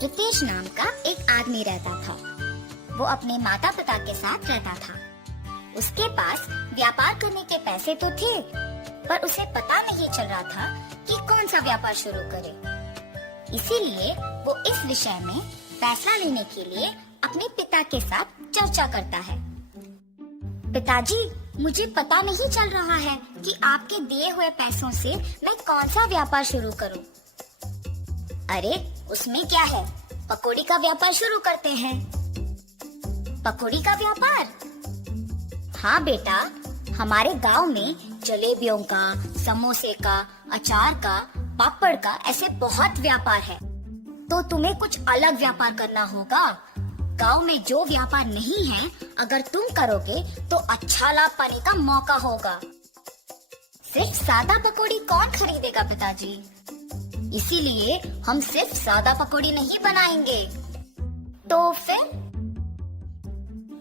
रितेश नाम का एक आदमी रहता था। वो अपने माता पिता के साथ रहता था। उसके पास व्यापार करने के पैसे तो थे, पर उसे पता नहीं चल रहा था कि कौन सा व्यापार शुरू करे। इसीलिए वो इस विषय में फैसला लेने के लिए अपने पिता के साथ चर्चा करता है। पिताजी, मुझे पता नहीं चल रहा है कि आपके दिए हुए पैसों से मैं कौन सा व्यापार शुरू करूं। अरे, उसमें क्या है, पकौड़ी का व्यापार शुरू करते हैं। पकौड़ी का व्यापार? हाँ बेटा, हमारे गांव में जलेबियों का, समोसे का, अचार का, पापड़ का ऐसे बहुत व्यापार है। तो तुम्हें कुछ अलग व्यापार करना होगा। गांव में जो व्यापार नहीं है, अगर तुम करोगे तो अच्छा लाभ पाने का मौका होगा। सिर्फ सादा पकौड़ी कौन खरीदेगा पिताजी? इसीलिए हम सिर्फ सादा पकौड़ी नहीं बनाएंगे। तो फिर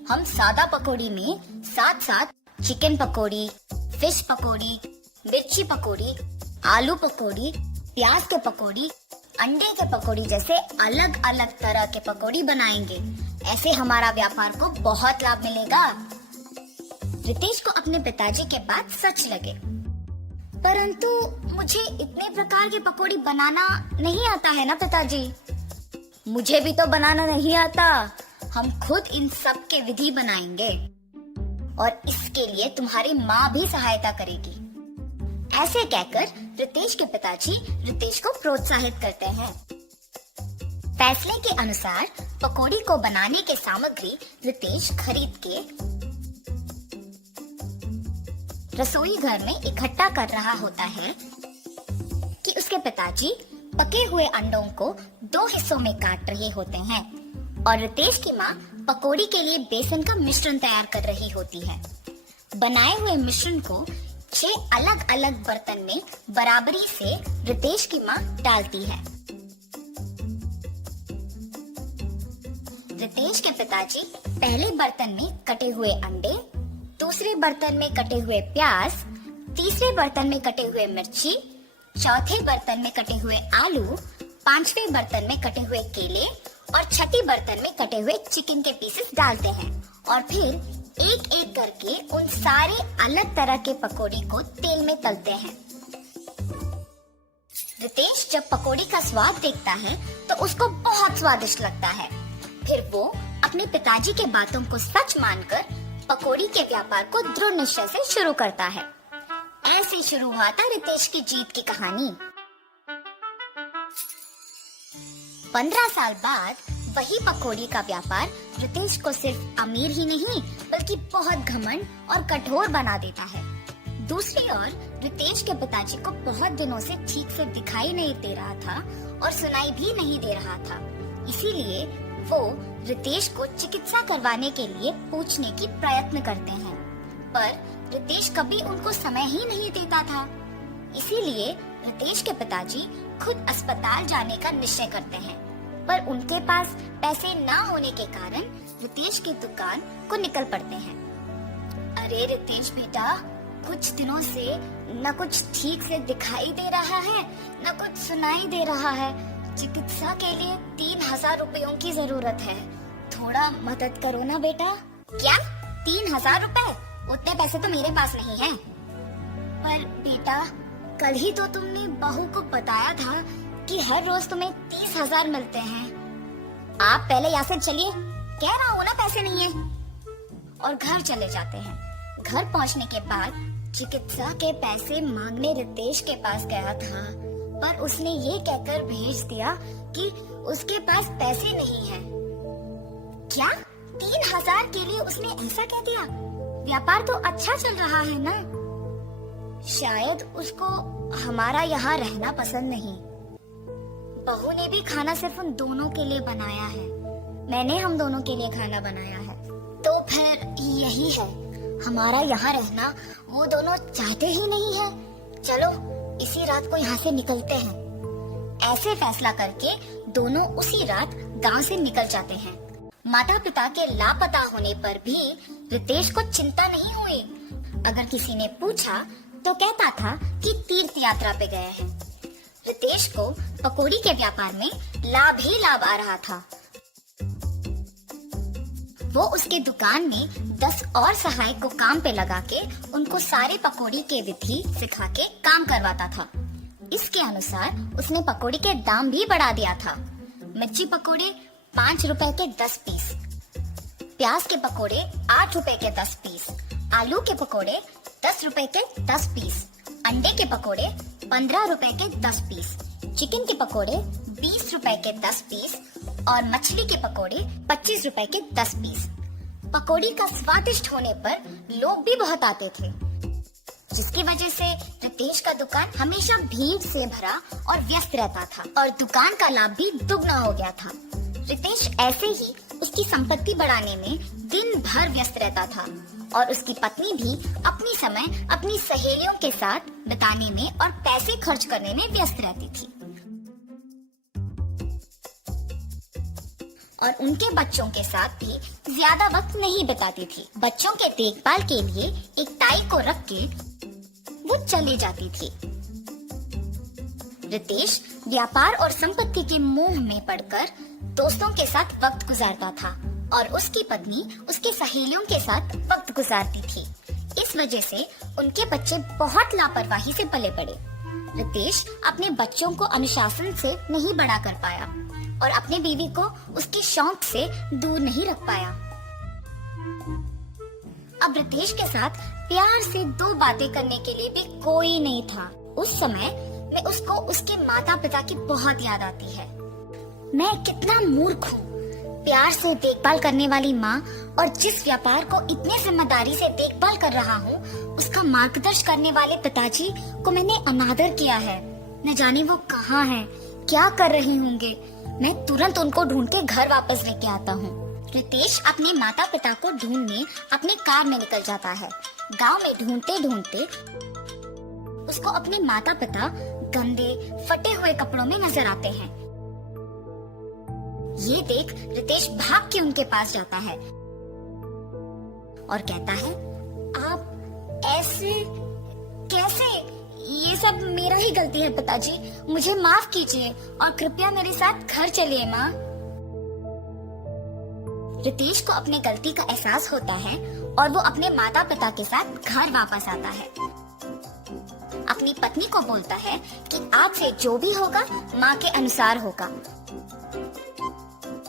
हम सादा पकौड़ी में साथ साथ चिकन पकौड़ी, फिश पकौड़ी, मिर्ची पकौड़ी, आलू पकौड़ी, प्याज के पकौड़ी, अंडे के पकौड़ी जैसे अलग अलग तरह के पकौड़ी बनाएंगे। ऐसे हमारा व्यापार को बहुत लाभ मिलेगा। रितेश को अपने पिताजी के बात सच लगे, परंतु मुझे इतने प्रकार के पकौड़ी बनाना नहीं आता है ना पिताजी। मुझे भी तो बनाना नहीं आता। हम खुद इन सब के विधि बनाएंगे और इसके लिए तुम्हारी माँ भी सहायता करेगी। ऐसे कहकर रितेश के पिताजी रितेश को प्रोत्साहित करते हैं। फैसले के अनुसार पकौड़ी को बनाने के सामग्री रितेश खरीद के रसोई घर में इकट्ठा कर रहा होता है कि उसके पिताजी पके हुए अंडों को 2 हिस्सों में काट रहे होते हैं और रितेश की माँ पकौड़ी के लिए बेसन का मिश्रण तैयार कर रही होती है। बनाए हुए मिश्रण को 6 अलग अलग बर्तन में बराबरी से रितेश की माँ डालती है। रितेश के पिताजी पहले बर्तन में कटे हुए अंडे, दूसरे बर्तन में कटे हुए प्याज, तीसरे बर्तन में कटे हुए मिर्ची, चौथे बर्तन में कटे हुए आलू, 5वें बर्तन में कटे हुए केले और छठी बर्तन में कटे हुए चिकन के पीसेस डालते हैं और फिर एक एक करके उन सारे अलग तरह के पकौड़ी को तेल में तलते हैं। रितेश जब पकौड़ी का स्वाद देखता है तो उसको बहुत स्वादिष्ट लगता है। फिर वो अपने पिताजी के बातों को सच मानकर पकौड़ी के व्यापार को दृढ़ निश्चय से शुरू करता है। ऐसे शुरू हुआ था रितेश की जीत की कहानी। 15 साल बाद वही पकौड़ी का व्यापार रितेश को सिर्फ अमीर ही नहीं बल्कि बहुत घमंड और कठोर बना देता है। दूसरी ओर रितेश के पिताजी को बहुत दिनों से ठीक से दिखाई नहीं दे रहा था और सुनाई भी नहीं दे रहा था। इसीलिए वो रितेश को चिकित्सा करवाने के लिए पूछने की प्रयत्न करते हैं, पर रितेश कभी उनको समय ही नहीं देता था। इसीलिए रितेश के पिताजी खुद अस्पताल जाने का निश्चय करते हैं, पर उनके पास पैसे ना होने के कारण रितेश की दुकान को निकल पड़ते हैं। अरे रितेश बेटा, कुछ दिनों से न कुछ ठीक से दिखाई दे रहा है, न कुछ सुनाई दे रहा है। चिकित्सा के लिए 3000 रुपयों की जरूरत है। थोड़ा मदद करो ना बेटा। क्या 3000 रुपए? उतने पैसे तो मेरे पास नहीं है। पर बेटा, कल ही तो तुमने बहू को बताया था कि हर रोज तुम्हें 30,000 मिलते हैं। आप पहले यहाँ से चलिए, कह रहा हूँ ना पैसे नहीं है। और घर चले जाते हैं। घर पहुँचने के बाद चिकित्सा के पैसे मांगने रितेश के पास गया था, पर उसने ये कहकर भेज दिया कि उसके पास पैसे नहीं है। क्या 3000 के लिए उसने ऐसा कह दिया? व्यापार तो अच्छा चल रहा है ना। शायद उसको हमारा यहाँ रहना पसंद नहीं। बहू ने भी खाना सिर्फ उन दोनों के लिए बनाया है। मैंने हम दोनों के लिए खाना बनाया है। तो फिर यही है, हमारा यहाँ रहना वो दोनों चाहते ही नहीं है। चलो इसी रात को यहाँ से निकलते हैं। ऐसे फैसला करके दोनों उसी रात गांव से निकल जाते हैं। माता पिता के लापता होने पर भी रितेश को चिंता नहीं हुई। अगर किसी ने पूछा तो कहता था कि तीर्थ यात्रा पे गए हैं। रितेश को पकौड़ी के व्यापार में लाभ ही लाभ आ रहा था। वो उसके दुकान में 10 और सहायक को काम पे लगा के उनको सारे पकौड़ी के विधि सिखा के काम करवाता था। इसके अनुसार उसने पकौड़ी के दाम भी बढ़ा दिया था। मिर्ची पकौड़े 5 रुपए के 10 पीस, प्याज के पकौड़े 8 रुपए के 10 पीस, आलू के पकौड़े 10 रुपए के 10 पीस, अंडे के पकौड़े 15 रुपए के 10 पीस, चिकन के पकौड़े 20 रुपए के 10 पीस और मछली के पकौड़े 25 रुपए के 10 पीस। पकौड़ी का स्वादिष्ट होने पर लोग भी बहुत आते थे, जिसकी वजह से रितेश का दुकान हमेशा भीड़ से भरा और व्यस्त रहता था और दुकान का लाभ भी दुगना हो गया था। रितेश ऐसे ही उसकी संपत्ति बढ़ाने में दिन भर व्यस्त रहता था और उसकी पत्नी भी अपनी समय अपनी सहेलियों के साथ बिताने में और पैसे खर्च करने में व्यस्त रहती थी और उनके बच्चों के साथ भी ज्यादा वक्त नहीं बिताती थी। बच्चों के देखभाल के लिए एक ताई को रख के वो चली जाती थी। रितेश व्यापार और संपत्ति के मोह में पड़कर दोस्तों के साथ वक्त गुजारता था और उसकी पत्नी उसके सहेलियों के साथ वक्त गुजारती थी। इस वजह से उनके बच्चे बहुत लापरवाही से पले पड़े। रितेश अपने बच्चों को अनुशासन से नहीं बड़ा कर पाया और अपने बीवी को उसके शौक से दूर नहीं रख पाया। अब रितेश के साथ प्यार से 2 बातें करने के लिए भी कोई नहीं था। उस समय में उसको उसके माता पिता की बहुत याद आती है। मैं कितना मूर्ख हूँ, प्यार से देखभाल करने वाली माँ और जिस व्यापार को इतने जिम्मेदारी से देखभाल कर रहा हूँ, उसका मार्गदर्शन करने वाले पिताजी को मैंने अनादर किया है। न जाने वो कहाँ हैं, क्या कर रहे होंगे। मैं तुरंत उनको ढूंढ के घर वापस लेके आता हूँ। रितेश अपने माता पिता को ढूंढने अपने कार में निकल जाता है। गांव में ढूंढते ढूंढते उसको अपने माता पिता गंदे फटे हुए कपड़ों में नजर आते हैं। ये देख रितेश भाग के उनके पास जाता है और कहता है, आप ऐसे कैसे? ये सब मेरा ही गलती है पिताजी, मुझे माफ कीजिए और कृपया मेरे साथ घर चलिए माँ। रितेश को अपने गलती का एहसास होता है और वो अपने माता पिता के साथ घर वापस आता है। अपनी पत्नी को बोलता है कि आज से जो भी होगा माँ के अनुसार होगा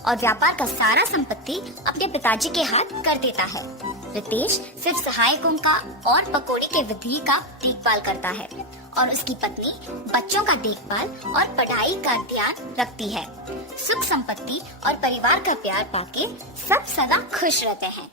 और व्यापार का सारा संपत्ति अपने पिताजी के हाथ कर देता है। रितेश सिर्फ सहायकों का और पकौड़ी के विधि का देखभाल करता है और उसकी पत्नी बच्चों का देखभाल और पढ़ाई का ध्यान रखती है। सुख संपत्ति और परिवार का प्यार पाके सब सदा खुश रहते हैं।